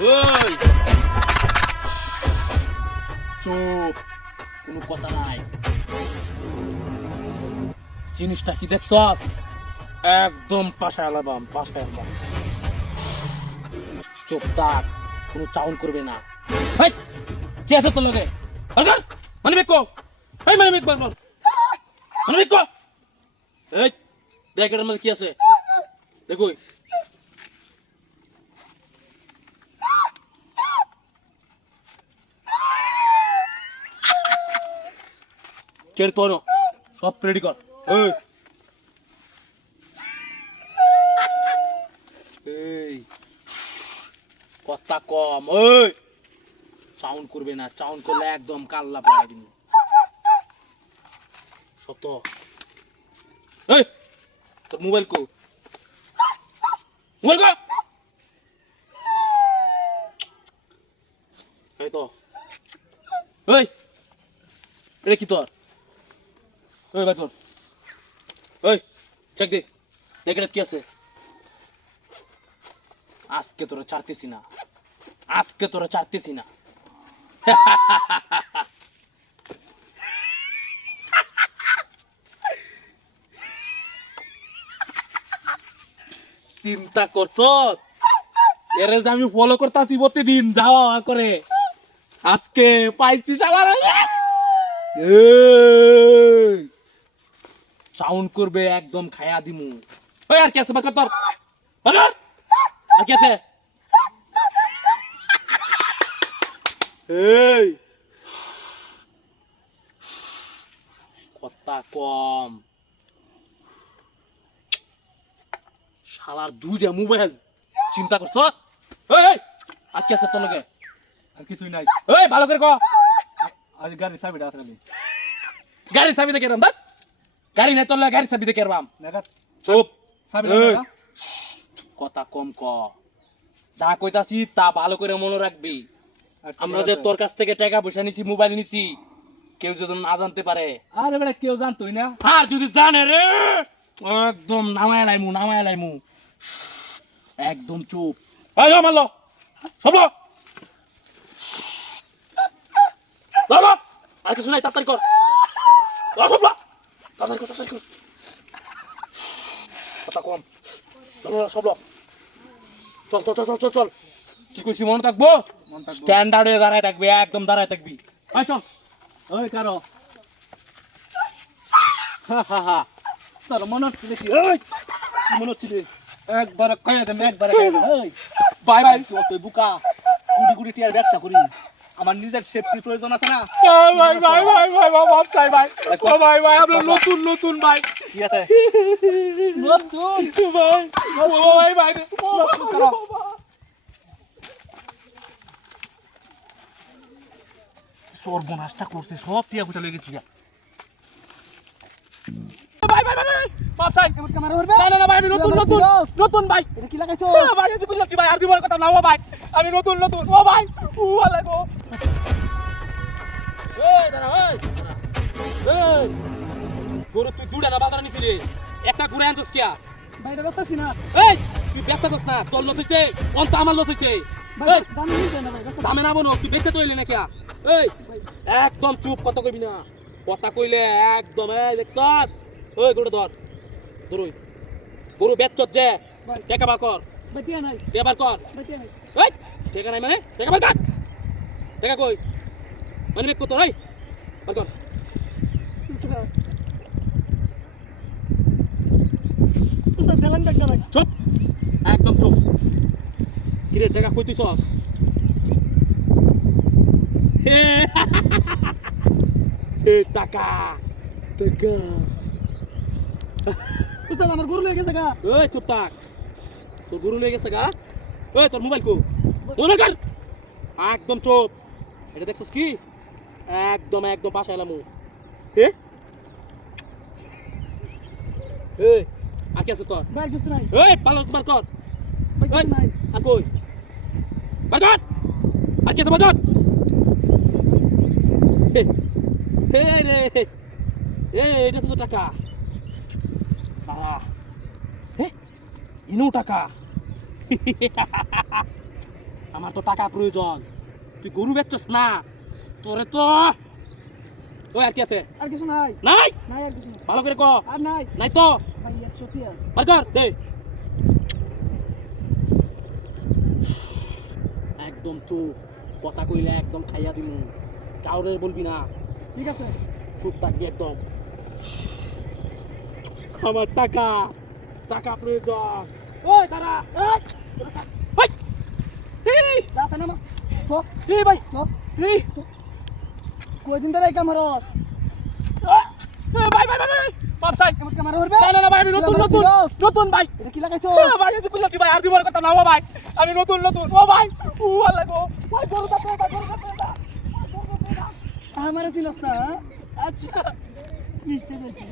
ওই চুপ, কোনো কথা নাই। জিনিসটা কি দেখছস? একদম পাশায় আলাবাম, পাশায় আলাবাম। চুপ থাক, কোনো চাউন করবে না। হেই, কি আছে তোর লগে? বলগর, মানিব্যাগ কো? এই মানিব্যাগ বল বল। মানিব্যাগ কো? এই, দেখ এটার মধ্যে কি আছে? দেখুই। চের তোর সব রেডি কর। এই এই কথা কম, ওই সাউন্ড করবে না, সাউন্ড করলে একদম কাল্লা পাড়াই দিবি। সত্য। এই তোর মোবাইল কো? মোবাইল কো? এই তো, এই এটা কি তোর? ওই ভাই তোর, ওই চেক দে, দেখ এটা কি আছে। আজকে তোরা ছাড়তেছি না, আজকে তোরা ছাড়তেছি না। চিন্তা করছ এর যে আমি ফলো করতেছি প্রতিদিন যাওয়া করে, আজকে পাইছি শালার। সাউন্ড করবে একদম খায়া দিমু। ওই আর কি আছে বাকা তোর? আর কি আছে? এই কথা কম, শালার দুইটা মোবাইল। চিন্তা করছস? এই এই আর কি আছে তোর লগে? আর কিছুই নাই। এই ভালো করে ক। আজ গাড়ির চাবিটা আছে খালি। গাড়ি চাবি দেখে রাম, গাড়ি নাই তোর লগে, গাড়ি চাবি দেখে রাম। দেখা চুপ, চাবিটা এই, দেখা। কথা কম ক। যা কইতাছি তা ভালো করে মনে রাখবি। আর ঠিক আমরা যে আছে। তোর কাছ থেকে টাকা পয়সা নিছি, মোবাইল নিছি, কেউ যদি না জানতে পারে। আরে বেটা কেউ জানতোই না। আর যদি জানে রে একদম নামায় লাইমু, নামায় লাইমু। একদম চুপ। এই লো মারলো সব লো। লো লো, আর কিছু নাই, তাড়াতাড়ি কর। লো সব লো, তাড়াতাড়ি কর, তাড়াতাড়ি কর। কথা কম, লো লো সব লো। চল চল চল চল চল চল। কি কইছি মনে থাকবো? মন থাকবো। স্ট্যান্ডার্ডে দাঁড়ায় থাকবি, একদম দাঁড়ায় থাকবি। আয় চল। ওই কারো হা হা হা, তোর মনে হচ্ছে দেখি। এই কি মনে হচ্ছে রে? একবারে খাইয়া দেম, একবারে খাইয়া দেম। এই বাই বাই। তুই বুকা কুড়ি কুড়ি টিয়ার ব্যবসা করি, আমার নিজের সেফটির প্রয়োজন আছে না। ভাই ভাই ভাই ভাই বাপ চাই ভাই, ও ভাই ভাই আমরা নতুন নতুন ভাই। ঠিক আছে নতুন ভাই ও ভাই ভাই নতুন করো। সর্বনাশটা করছে, সব টিয়া ফুটা লেগে গেছি। ভাই ভাই ভাই বাপ চাই। ক্যামেরা ধরবে না না না ভাই, আমি নতুন নতুন নতুন ভাই। এটা কি লাগাইছো? ভাই যদি বলছি ভাই, আর দিবার কথা না ও ভাই, আমি নতুন নতুন ও ভাই। ও আলে গো। এই দাঁড়া, এই গরু তুই দুটা না বাজার নিছিলি, একটা ঘুরে আনছস কিয়া? ভাই এটা রাস্তা না এই তুই ব্যবসা করছ না, তোর লস হইছে, অন্ত আমার লস হইছে। ভাই এই দাম নিতে না ভাই রাস্তা দামে না বনো, তুই বেচতে তো হইলে না কিয়া? এই একদম চুপ, কথা কইবি না, কথা কইলে একদম। এই দেখছস? ওই গরু ধর, ধরুই গরু বেচছস যে, ভাই টাকা বার কর, ভাই টিয়া নাই, পেপার কর। ভাই টিয়া নাই। এই টাকা নাই মানে টাকা বার কর, টাকা কই মানে বেক কত? এই বার কর। উস্তাদ দেলান ব্যাগ ভাই। চুপ, একদম চুপ। কিরে টাকা কই তুইছস? এ টাকা টাকা। উস্তাদ আমার গরু লেগে গেছে গা। ওই চুপ থাক, তোর গরু লেগে গেছে গা। ওই তোর মোবাইল কো? মোবাইল কার? একদম চুপ। এটা দেখছস কি? একদম একদম পাশে এলাম। এ এই আর কি আছে তোর? ভাই কিছু নাই, এই পালো বার কর। ভাই কিছু নাই। আর কই বার কর, আর কি আছে বার কর। এই রে, এটা তো টাকা। দাঁড়া, ইনু টাকা। আমার তো টাকা প্রয়োজন, তুই গরু বেচছস না, তোরে তো ওই আর কি আছে? আর কিছু নাই, নাই নাই আর কিছু নাই, ভালো করে ক। আর নাই নাই তো ভাই 100 আছে। বারকার দে। একদম চুপ, কথা কইলে একদম খাইয়া দিমু, কাউরে বলবি না, ঠিক আছে চুপ থাকবি একদম। আমার টাকা, টাকা প্রয়োজন। ওই দাঁড়া, এই এই এই যাস না মা তো এই ভাই, তো এই কয়দিন ধরে এই কামরস ভাই ভাই ভাই ভাই মাপ সাই। আমার কামর হরবে না না না ভাই, আমি নতুন নতুন নতুন ভাই। এটা কি লাগাইছো? ভাই যদি বললো কি ভাই আর দিবার কথা না, ও ভাই আমি নতুন নতুন। ও ভাই ও আল্লাহ গো ভাই, গরু কাটে না, গরু কাটে না। আমারে চিনস না? আচ্ছা নিশ্চয় দেখি